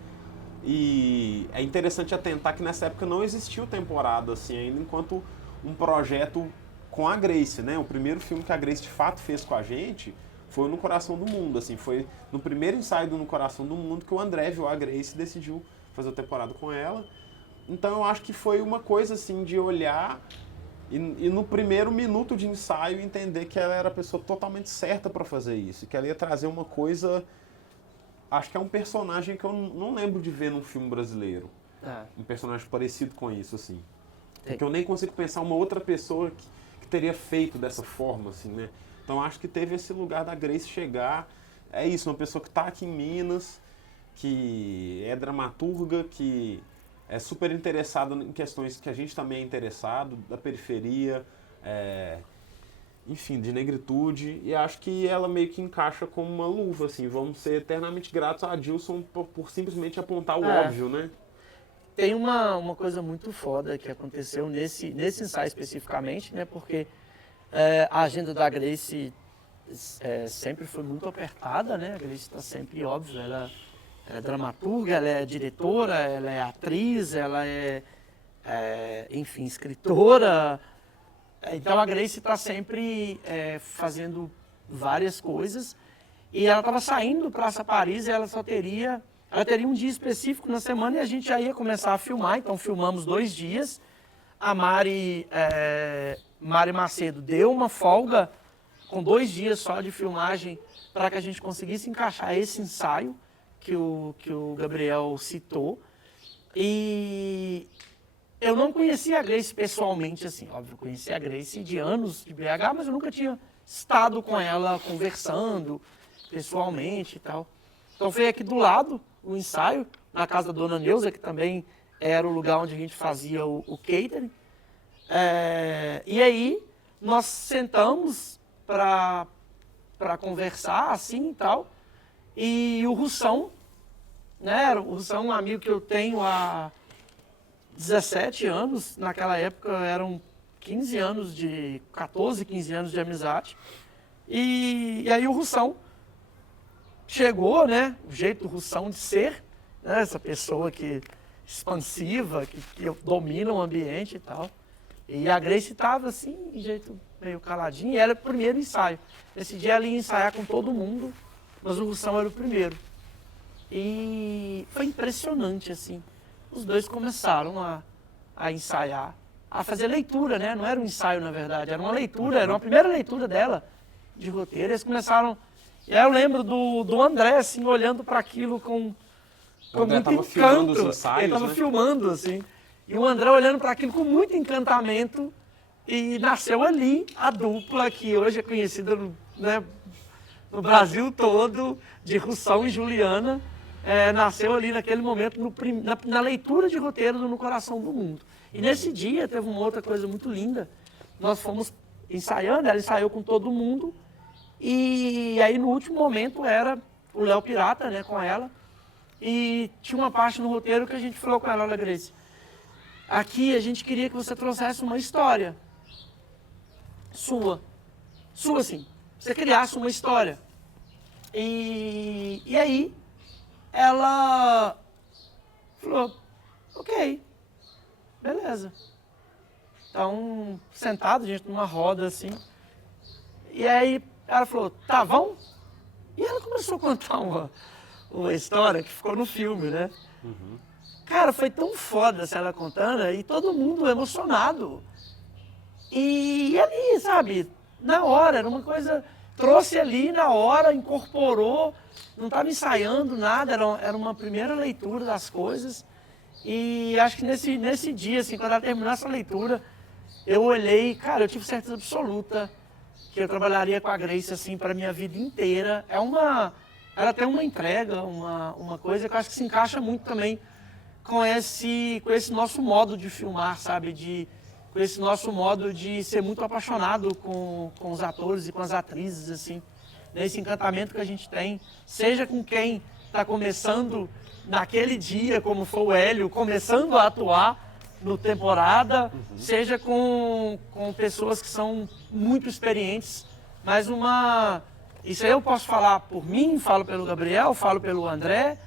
E é interessante atentar que nessa época não existiu temporada, assim, ainda enquanto um projeto com a Grace, né? O primeiro filme que a Grace de fato fez com a gente foi No Coração do Mundo, assim, foi no primeiro ensaio do No Coração do Mundo que o André viu a Grace e decidiu fazer a temporada com ela. Então eu acho que foi uma coisa, assim, de olhar e no primeiro minuto de ensaio entender que ela era a pessoa totalmente certa para fazer isso, que ela ia trazer uma coisa... Acho que é um personagem que eu não lembro de ver num filme brasileiro. Um personagem parecido com isso, assim. Que eu nem consigo pensar uma outra pessoa que teria feito dessa forma, assim, né? Então acho que teve esse lugar da Grace chegar. É isso, uma pessoa que está aqui em Minas, que é dramaturga, que é super interessada em questões que a gente também é interessado, da periferia, enfim, de negritude, e acho que ela meio que encaixa como uma luva, assim, vamos ser eternamente gratos a Adilson por simplesmente apontar o óbvio, né? Tem uma coisa muito foda que aconteceu nesse ensaio especificamente, né, porque a agenda da Grace sempre foi muito apertada, né, a Grace está sempre, óbvio, ela é dramaturga, ela é diretora, ela é atriz, ela enfim, escritora. Então a Grace está sempre fazendo várias coisas e ela estava saindo para essa Paris e ela teria um dia específico na semana e a gente já ia começar a filmar, então filmamos 2 dias. A Mari Macedo deu uma folga com 2 dias só de filmagem para que a gente conseguisse encaixar esse ensaio que o Gabriel citou. E eu não conhecia a Grace pessoalmente, assim, óbvio, conhecia a Grace de anos de BH, mas eu nunca tinha estado com ela conversando pessoalmente e tal. Então foi aqui do lado o ensaio, na casa da Dona Neuza, que também era o lugar onde a gente fazia o catering. E aí nós sentamos para conversar, assim e tal, e o Russão, né, o Russão é um amigo que eu tenho há 17 anos, naquela época eram 14, 15 anos de amizade. E aí o Russão chegou, né, o jeito do Russão de ser, né, essa pessoa expansiva, que domina o ambiente e tal. E a Grace estava assim, de jeito meio caladinho, e era o primeiro ensaio. Esse dia ela ia ensaiar com todo mundo, mas o Russão era o primeiro. E foi impressionante, assim. Os dois começaram a ensaiar, a fazer leitura, né? Não era um ensaio, na verdade, era uma leitura, era uma primeira leitura dela de roteiro. Eles começaram... E aí eu lembro do André, assim, olhando para aquilo com muito encanto. Ele estava filmando, assim. E o André olhando para aquilo com muito encantamento. E nasceu ali a dupla que hoje é conhecida no Brasil todo, de Russão e Juliana. Nasceu ali naquele momento, na leitura de roteiro do No Coração do Mundo. E nesse dia teve uma outra coisa muito linda. Nós fomos ensaiando, ela ensaiou com todo mundo. E aí no último momento era o Léo Pirata, né, com ela. E tinha uma parte no roteiro que a gente falou com ela: olha, Grace, aqui a gente queria que você trouxesse uma história sua sim, você criasse uma história. E aí ela falou: ok, beleza. Então, sentado, a gente numa roda assim. E aí ela falou: tá, vamos? E ela começou a contar uma história que ficou no filme, né? Uhum. Cara, foi tão foda ela contando e todo mundo emocionado. E ali, sabe, na hora, era uma coisa... Trouxe ali na hora, incorporou, não estava ensaiando nada, era uma primeira leitura das coisas. E acho que nesse dia, assim, quando ela terminou essa leitura, eu olhei, cara, eu tive certeza absoluta que eu trabalharia com a Grace, assim, para a minha vida inteira. Ela tem uma entrega, uma coisa que eu acho que se encaixa muito também com esse nosso modo de filmar, sabe? Com esse nosso modo de ser muito apaixonado com os atores e com as atrizes, assim. Nesse encantamento que a gente tem, seja com quem está começando naquele dia, como foi o Hélio, começando a atuar, no temporada, seja com pessoas que são muito experientes, mas isso aí eu posso falar por mim, falo pelo Gabriel, falo pelo André,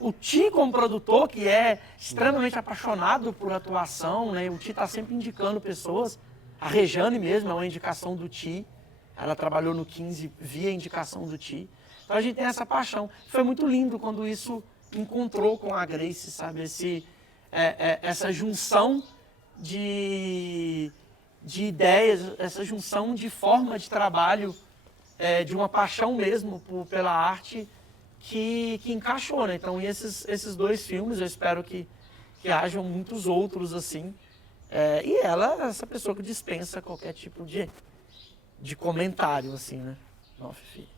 o Ti como produtor, que é extremamente apaixonado por atuação, né? O Ti está sempre indicando pessoas, a Rejane mesmo é uma indicação do Ti, ela trabalhou no 15 via indicação do Ti, então a gente tem essa paixão. Foi muito lindo quando isso encontrou com a Grace, sabe, essa junção de ideias, essa junção de forma de trabalho, de uma paixão mesmo pela arte que encaixou, né? Então, esses dois filmes, eu espero que hajam muitos outros assim. E ela é essa pessoa que dispensa qualquer tipo de comentário, assim, né? Não, Fifi.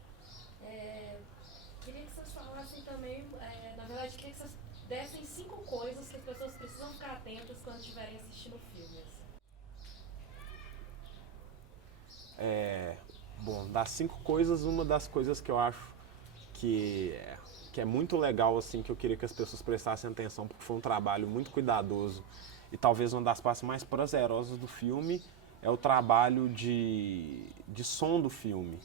Queria que vocês falassem também, na verdade, queria que vocês dessem 5 coisas que as pessoas precisam ficar atentas quando estiverem assistindo o filme. Bom, das 5 coisas, uma das coisas que eu acho que é muito legal, assim, que eu queria que as pessoas prestassem atenção, porque foi um trabalho muito cuidadoso e talvez uma das partes mais prazerosas do filme é o trabalho de som do filme.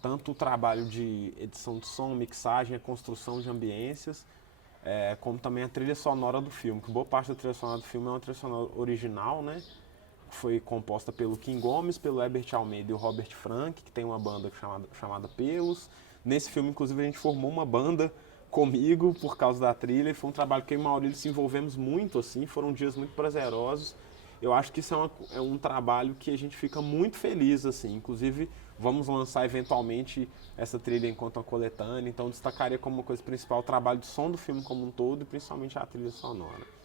Tanto o trabalho de edição de som, mixagem, a construção de ambiências, como também a trilha sonora do filme, que boa parte da trilha sonora do filme é uma trilha sonora original, né? Foi composta pelo Kim Gomes, pelo Herbert Almeida e o Robert Frank, que tem uma banda chamada Pelos. Nesse filme, inclusive, a gente formou uma banda comigo por causa da trilha, e foi um trabalho que eu e o Maurílio se envolvemos muito, assim, foram dias muito prazerosos. Eu acho que isso é um trabalho que a gente fica muito feliz, assim, inclusive vamos lançar eventualmente essa trilha enquanto uma coletânea, então destacaria como uma coisa principal o trabalho de som do filme como um todo e principalmente a trilha sonora.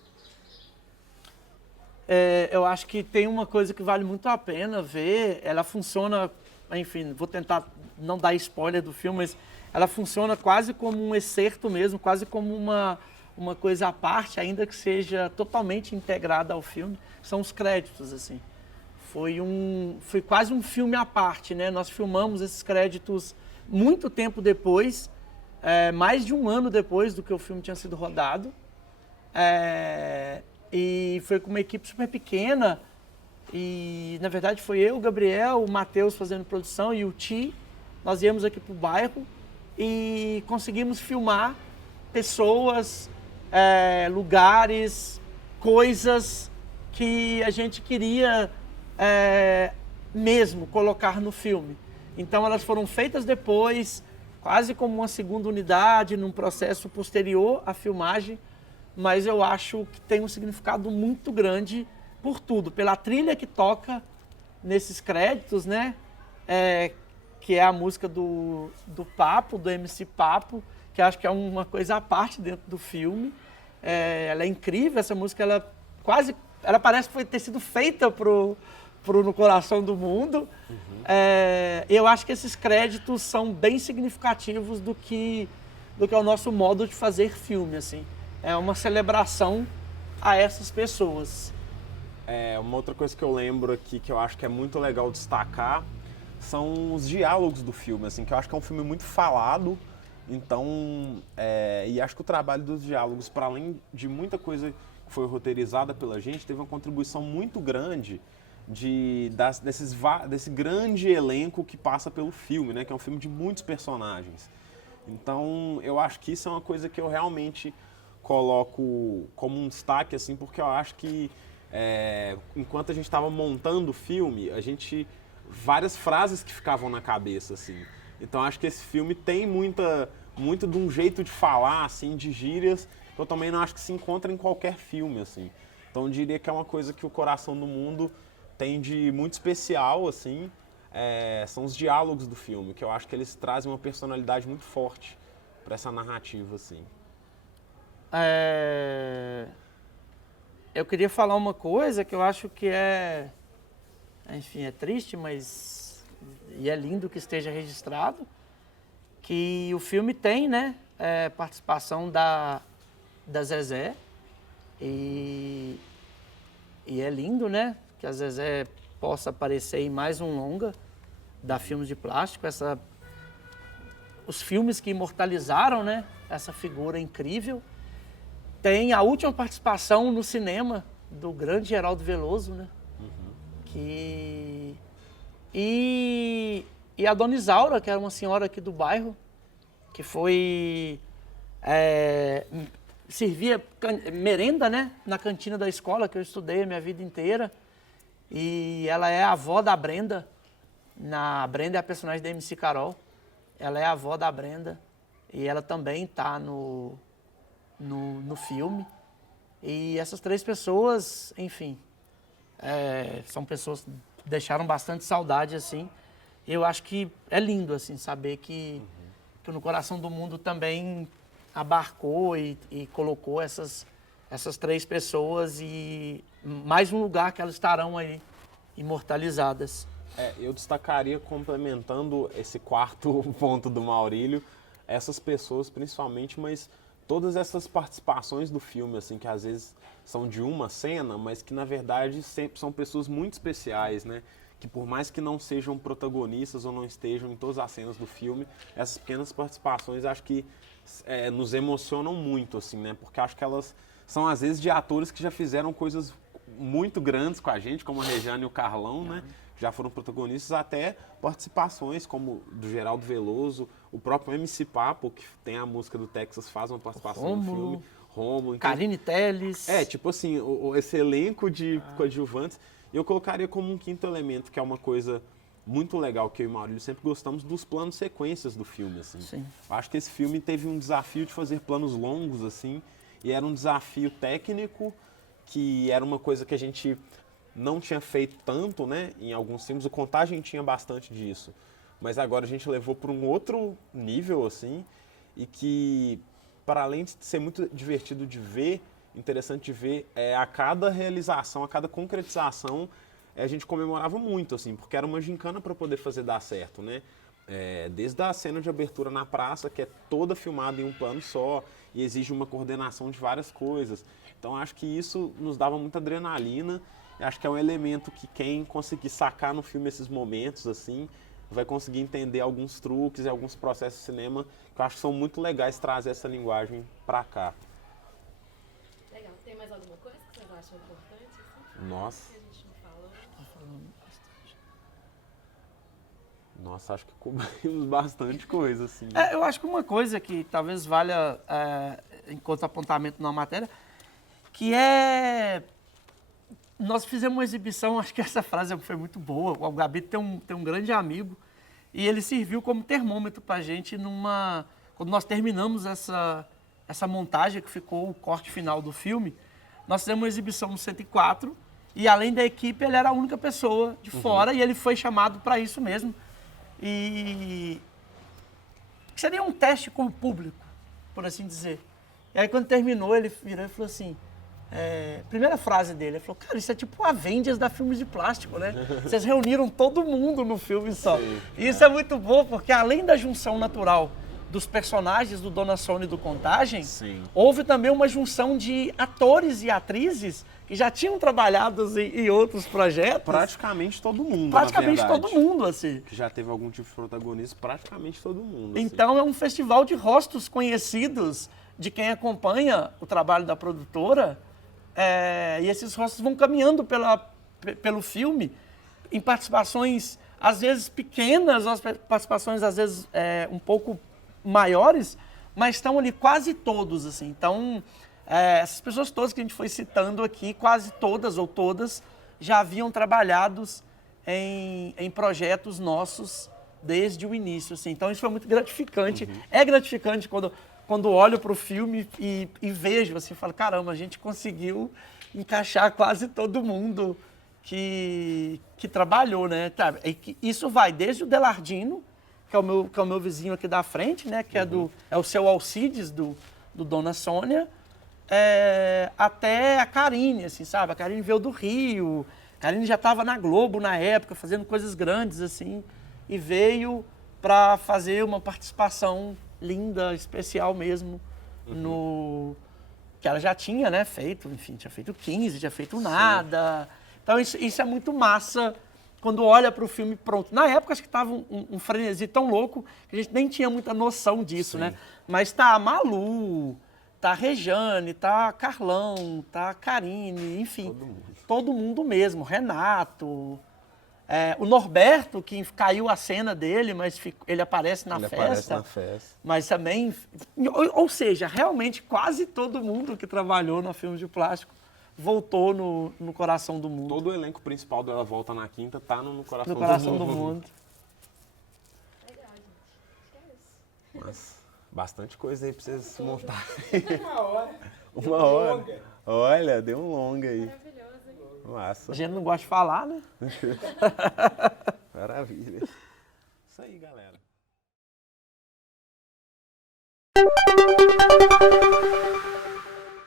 Eu acho que tem uma coisa que vale muito a pena ver, ela funciona, enfim, vou tentar não dar spoiler do filme, mas ela funciona quase como um excerto mesmo, quase como uma coisa à parte, ainda que seja totalmente integrada ao filme, são os créditos, assim. Foi quase um filme à parte, né? Nós filmamos esses créditos muito tempo depois, mais de um ano depois do que o filme tinha sido rodado. E foi com uma equipe super pequena, e na verdade foi eu, o Gabriel, o Matheus fazendo produção e o Ti. Nós íamos aqui para o bairro e conseguimos filmar pessoas, lugares, coisas que a gente queria mesmo colocar no filme. Então elas foram feitas depois, quase como uma segunda unidade, num processo posterior à filmagem, mas eu acho que tem um significado muito grande por tudo, pela trilha que toca nesses créditos, né? Que é a música do Papo, do MC Papo, que acho que é uma coisa à parte dentro do filme. Ela é incrível, essa música, ela parece que foi ter sido feita pro No Coração do Mundo. Eu acho que esses créditos são bem significativos do que é o nosso modo de fazer filme, assim. É uma celebração a essas pessoas. Uma outra coisa que eu lembro aqui, que eu acho que é muito legal destacar, são os diálogos do filme, assim, que eu acho que é um filme muito falado, então, e acho que o trabalho dos diálogos, para além de muita coisa que foi roteirizada pela gente, teve uma contribuição muito grande desse grande elenco que passa pelo filme, né, que é um filme de muitos personagens. Então, eu acho que isso é uma coisa que eu realmente coloco como um destaque, assim, porque eu acho que enquanto a gente estava montando o filme, várias frases que ficavam na cabeça, assim. Então acho que esse filme tem muito de um jeito de falar, assim, de gírias, que eu também não acho que se encontra em qualquer filme, assim. Então eu diria que é uma coisa que o Coração do Mundo tem de muito especial, assim, são os diálogos do filme, que eu acho que eles trazem uma personalidade muito forte para essa narrativa, assim. Eu queria falar uma coisa que eu acho que enfim, é triste, mas e é lindo que esteja registrado, que o filme tem, né, participação da Zezé, e é lindo, né, que a Zezé possa aparecer em mais um longa da Filmes de Plástico, os filmes que imortalizaram, né, essa figura incrível. tem a última participação no cinema do grande Geraldo Veloso, né? E a Dona Isaura, que era uma senhora aqui do bairro, que foi... servia merenda, né? Na cantina da escola, que eu estudei a minha vida inteira. E ela é a avó da Brenda. A Brenda é a personagem da MC Carol. Ela é a avó da Brenda. E ela também está no filme. E essas 3 pessoas, enfim, são pessoas que deixaram bastante saudade, assim. Eu acho que é lindo, assim, saber que No Coração do Mundo também abarcou e colocou essas 3 pessoas e mais um lugar que elas estarão aí imortalizadas. Eu destacaria, complementando esse quarto ponto do Maurílio, essas pessoas principalmente, mas todas essas participações do filme, assim, que às vezes são de uma cena, mas que na verdade sempre são pessoas muito especiais, né? Que por mais que não sejam protagonistas ou não estejam em todas as cenas do filme, essas pequenas participações acho que nos emocionam muito, assim, né? Porque acho que elas são às vezes de atores que já fizeram coisas muito grandes com a gente, como a Rejane e o Carlão, né? Já foram protagonistas, até participações como do Geraldo Veloso, o próprio MC Papo, que tem a música do Texas, faz uma participação no filme. Rômulo. Então, Carine Telles. tipo assim, esse elenco de coadjuvantes. Eu colocaria como um quinto elemento, que é uma coisa muito legal, que eu e o Maurílio sempre gostamos, dos planos sequências do filme, assim. Sim. Eu acho que esse filme teve um desafio de fazer planos longos, assim, e era um desafio técnico, que era uma coisa que a gente não tinha feito tanto, né, em alguns filmes. O Contagem tinha bastante disso, mas agora a gente levou para um outro nível, assim, e que, para além de ser muito divertido de ver, interessante de ver, a cada realização, a cada concretização, a gente comemorava muito, assim, porque era uma gincana para poder fazer dar certo, né? Desde a cena de abertura na praça, que é toda filmada em um plano só e exige uma coordenação de várias coisas. Então, acho que isso nos dava muita adrenalina. Acho que é um elemento que quem conseguir sacar no filme esses momentos, assim, vai conseguir entender alguns truques e alguns processos de cinema que eu acho que são muito legais trazer essa linguagem para cá. Legal. Tem mais alguma coisa que vocês acham importante? Assim? Nossa. Que a gente não falou? Nossa, acho que cobrimos bastante coisa, assim. Eu acho que uma coisa que talvez valha enquanto apontamento na matéria, que nós fizemos uma exibição, acho que essa frase foi muito boa. O Gabi tem um grande amigo e ele serviu como termômetro para a gente quando nós terminamos essa montagem, que ficou o corte final do filme. Nós fizemos uma exibição no 104 e, além da equipe, ele era a única pessoa de fora e ele foi chamado para isso mesmo. E seria um teste com o público, por assim dizer. E aí, quando terminou, ele virou e falou assim, primeira frase dele, ele falou, cara, isso é tipo o Avengers da Filmes de Plástico, né? Vocês reuniram todo mundo no filme só. Sim, e isso é muito bom, porque além da junção natural dos personagens do Dona Sônia e do Contagem, sim, houve também uma junção de atores e atrizes que já tinham trabalhado em outros projetos. Praticamente todo mundo, praticamente todo mundo, assim. Que já teve algum tipo de protagonismo, praticamente todo mundo. Então, é um festival de rostos conhecidos de quem acompanha o trabalho da produtora, e esses rostos vão caminhando pelo filme em participações, às vezes pequenas, participações, às vezes, um pouco maiores, mas estão ali quase todos, assim. Então, essas pessoas todas que a gente foi citando aqui, quase todas ou todas, já haviam trabalhado em projetos nossos desde o início, assim. Então, isso foi muito gratificante. Uhum. É gratificante quando olho para o filme e vejo, assim, falo, caramba, a gente conseguiu encaixar quase todo mundo que trabalhou, né? Isso vai desde o Delardino, que é o meu vizinho aqui da frente, né? Que é o seu Alcides do Dona Sônia, até a Karine, assim, sabe? A Karine veio do Rio, a Karine já estava na Globo na época, fazendo coisas grandes, assim, e veio para fazer uma participação linda, especial mesmo, que ela já tinha, né, feito, enfim, tinha feito 15, tinha feito nada. Então isso é muito massa quando olha para o filme pronto. Na época, acho que estava um frenesi tão louco que a gente nem tinha muita noção disso, né? Mas tá a Malu, tá a Rejane, tá a Carlão, tá a Karine, enfim. Todo mundo mesmo. Renato, o Norberto, que caiu a cena dele, mas ele aparece na festa. Aparece na festa. Mas também... Ou seja, realmente quase todo mundo que trabalhou na Filmes de Plástico voltou no Coração do Mundo. Todo o elenco principal dela Volta na Quinta tá no Coração, No Coração do Mundo. Legal, gente. Acho que é isso. Mas bastante coisa aí pra vocês montarem. Uma hora. Uma hora. Olha, deu um longa aí. Maravilhoso, hein? Massa. A gente não gosta de falar, né? Maravilha. Isso aí, galera.